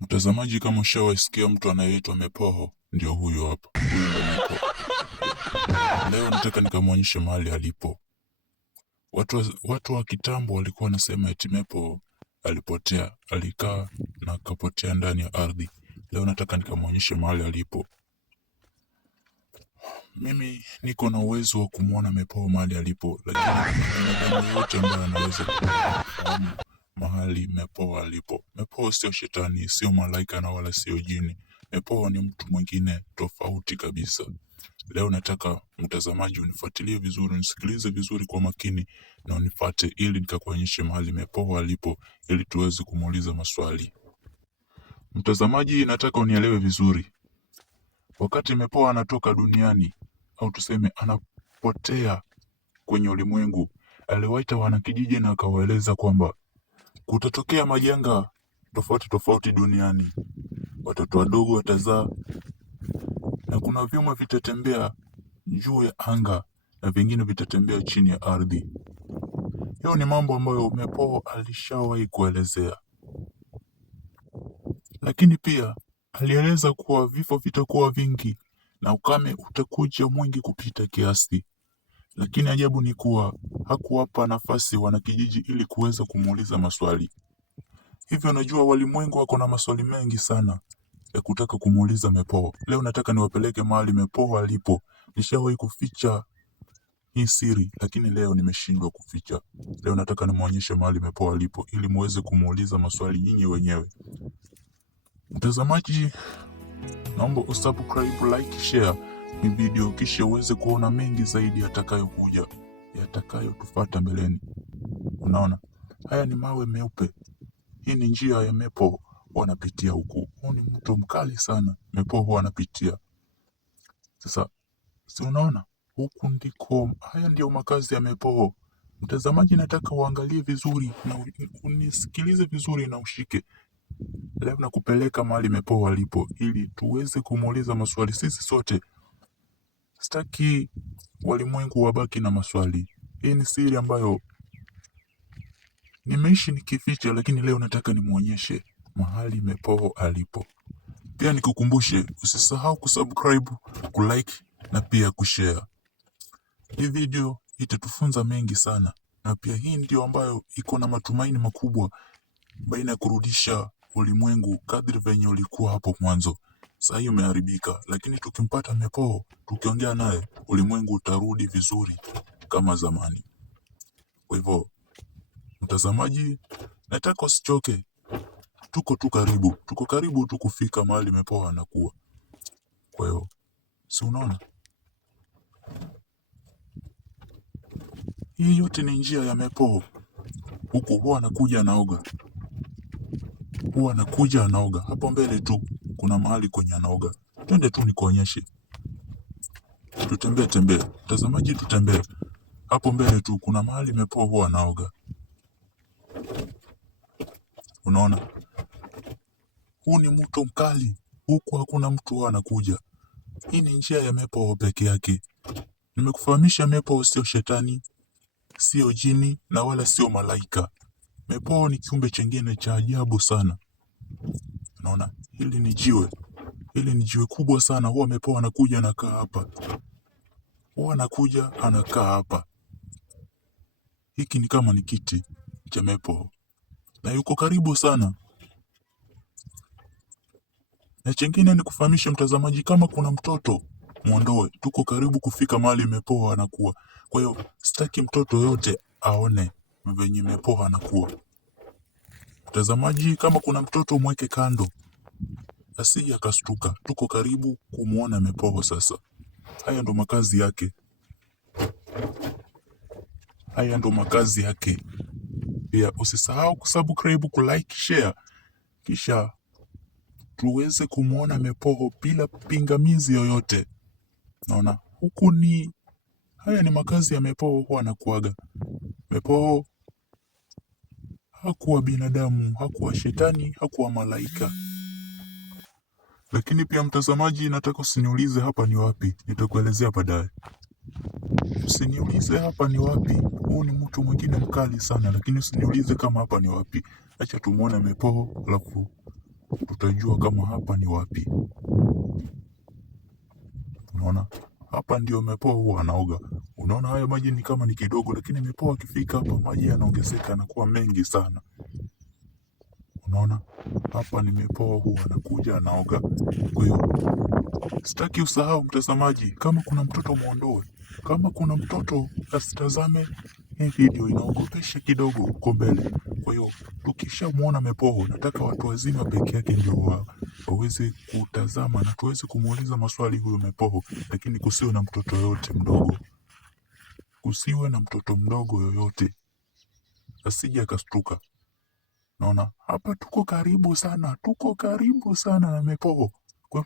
Mtazamaji, kama ushawaisikia mtu anayeitwa Mepoho, ndio huyo hapa. Huyu ndo Mepoho. Leo nataka nikamwonyeshe mahali alipo. Watu wa kitambo walikuwa wanasema eti Mepoho alipotea, alikaa na akapotea ndani ya ardhi. Leo nataka nikamwonyeshe mahali alipo. Mimi niko na uwezo wa kumwona Mepoho mahali alipo, lakini binadamu yote ambaye anaweza kufahamu mahali Mepoho alipo. Mepoho sio shetani, sio malaika na wala sio jini. Mepoho ni mtu mwingine tofauti kabisa. Leo nataka mtazamaji unifuatilie vizuri, unisikilize vizuri kwa makini na unifuate ili nikakuonyeshe mahali Mepoho alipo ili tuweze kumuuliza maswali. Mtazamaji, nataka unielewe vizuri. Wakati Mepoho anatoka duniani au tuseme anapotea kwenye ulimwengu, aliwaita wanakijiji na akawaeleza kwamba kutatokea majanga tofauti tofauti duniani. Watoto wadogo watazaa na kuna vyuma vitatembea juu ya anga na vingine vitatembea chini ya ardhi. Hiyo ni mambo ambayo Mepoho alishawahi kuelezea, lakini pia alieleza kuwa vifo vitakuwa vingi na ukame utakuja mwingi kupita kiasi. Lakini ajabu ni kuwa hakuwapa nafasi wanakijiji ili kuweza kumuuliza maswali. Hivyo najua walimwengu wako na maswali mengi sana ya kutaka kumuuliza Mepoho. Leo nataka niwapeleke mahali Mepoho alipo. Nishawahi kuficha hii siri, lakini leo nimeshindwa kuficha. Leo nataka nimuonyeshe mahali Mepoho alipo ili muweze kumuuliza maswali nyinyi wenyewe. Mtazamaji, naomba usubscribe, like, share hii video kisha uweze kuona mengi zaidi yatakayokuja, yatakayotufuata mbeleni. Unaona? Haya ni mawe meupe. Hii ni njia ya Mepoho wanapitia huku. Huu ni mto mkali sana Mepoho anapitia. Sasa si unaona? Huku ndiko, haya ndio makazi ya Mepoho. Mtazamaji, nataka uangalie vizuri na unisikilize vizuri na ushike. Leo nakupeleka mahali Mepoho alipo ili tuweze kumuuliza maswali sisi sote. Sitaki walimwengu wabaki na maswali. Hii ni siri ambayo nimeishi nikificha, lakini leo nataka nimuonyeshe mahali Mepoho alipo. Pia nikukumbushe usisahau kusubscribe, kulike na pia kushare. Hii video itatufunza mengi sana, na pia hii ndio ambayo iko na matumaini makubwa baina ya kurudisha ulimwengu kadri venye ulikuwa hapo mwanzo. Sasa hii umeharibika, lakini tukimpata Mepoho, tukiongea naye, ulimwengu utarudi vizuri kama zamani. Kwa hivyo mtazamaji, nataka usichoke. Tuko karibu tu kufika mahali Mepoho anakuwa. Kwa hiyo si unaona? Hii yote ni njia ya Mepoho. Huku huwa anakuja anaoga. Hapo mbele tu kuna mahali kwenye anaoga. Twende tu nikuonyeshe. Tutembee. Mtazamaji, tutembee. Hapo mbele tu kuna mahali Mepoho huwa anaoga. Unaona? Huu ni mto mkali. Huku hakuna mtu huwa anakuja. Hii ni njia ya Mepoho peke yake. Nimekufahamisha Mepoho sio shetani, sio jini na wala sio malaika. Mepoho ni kiumbe chengine cha ajabu sana. Unaona? Hili ni jiwe kubwa sana. Huwa Mepoho anakuja anakaa hapa. Anakaa hapa. Hiki ni kama ni kiti cha Mepoho. Na yuko karibu sana. Na chengine ni kufahamisha mtazamaji, kama kuna mtoto muondoe. Tuko karibu kufika mahali Mepoho anakuwa. Kwa hiyo sitaki mtoto yote aone venye Mepoho anakuwa. Mtazamaji, kama kuna mtoto mweke kando, asije akastuka. Tuko karibu kumuona Mepoho sasa. Haya ndo makazi yake. Pia usisahau kusubscribe, kulike, share kisha tuweze kumuona Mepoho bila pingamizi yoyote. Naona haya ni makazi ya Mepoho huwa anakuaga. Mepoho hakuwa binadamu, hakuwa shetani, hakuwa malaika. Lakini pia mtazamaji, nataka usiniulize hapa ni wapi, nitakuelezea baadaye. Usiniulize hapa ni wapi, huu ni mtu mwingine mkali sana, lakini usiniulize kama hapa ni wapi. Acha tumuone Mepoho alafu tutajua kama hapa ni wapi. Unaona, hapa ndio mepoa huwa anaoga. Unaona haya maji ni kama ni kidogo, lakini mepoa akifika hapa maji yanaongezeka na kuwa mengi sana. Unaona, hapa ni mepoa huwa anakuja anaoga. Kwa hiyo sitaki usahau mtazamaji, kama kuna mtoto muondoe. Kama kuna mtoto asitazame hii video, inaogopesha kidogo huko mbele. Kwa hiyo tukishamuona mepoa, nataka watu wazima peke yake ndio waweze kutazama na tuweze kumuuliza maswali huyo mepoa, lakini kusiwe na mtoto yoyote mdogo. Kusiwe na mtoto mdogo yoyote, asije akastuka. Naona hapa tuko karibu sana na mepoa. Kwa hiyo